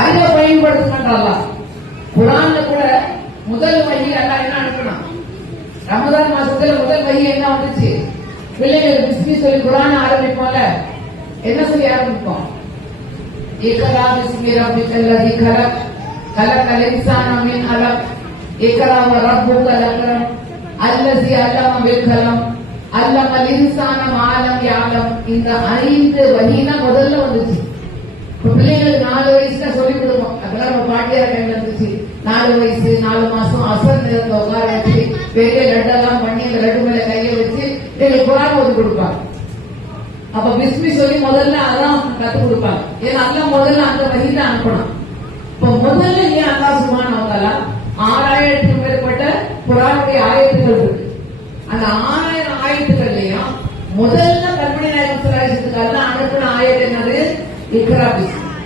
அறிவை பயன்படுத்துகின்றால குரான்ல கூட முதல் வகி அல்லாஹ் என்ன அனுப்பினான்? ரமதான் மாசத்துல முதல் வகி என்ன வந்துச்சு? பிள்ளைகள் பிஸ்மி சொல்லி குரான் ஆரம்பிப்போம்ல, என்ன சொல்லி ஆரம்பிப்போம்? இக்ரா பிஸ்மி ரப்பிக்கல் லதீ கலக் கலக்கல் இன்சான மின் அலக் இக்ரா வ ரப்புக்கல் அக்ரம் அல்லஸீ அல்லம பில் கலம் அல்லமல் இன்சான மா லம் யஅலம். இந்த 5 வகினா முதல்ல வந்துச்சு. பிள்ளைங்களுக்கு 4 வயசுல சொல்லி கொடுப்போம். அதெல்லாம் நம்ம பாட்டியார் கையில இருந்துச்சு. 4 வயசு 4 மாசம் அசர் நேரத்துல உட்கார வச்சு பெரிய லட்டெல்லாம் பண்ணி அந்த லட்டு மேல கையை வச்சு எங்களுக்கு குரான் ஓதி கொடுப்பாங்க. அப்ப பிஸ்மி சொல்லி முதல்ல அதான் கத்து கொடுப்பாங்க. ஏன்னா அல்லாஹ் முதல்ல அந்த வகையில அனுப்பணும். இப்ப முதல்ல ஏன் அல்லாஹ் சுப்ஹானஹு வ தஆலா 6000க்கும் மேற்பட்ட குரானுடைய ஆயத்துகள் இருக்கு. அந்த 6000 ஆயத்துக்கள்லயும் முதல்ல கண்மணி நாயகம் ஸல்லல்லாஹு அலைஹி வஸல்லம் அனுப்பின ஆயத்து என்னது? இக்ரா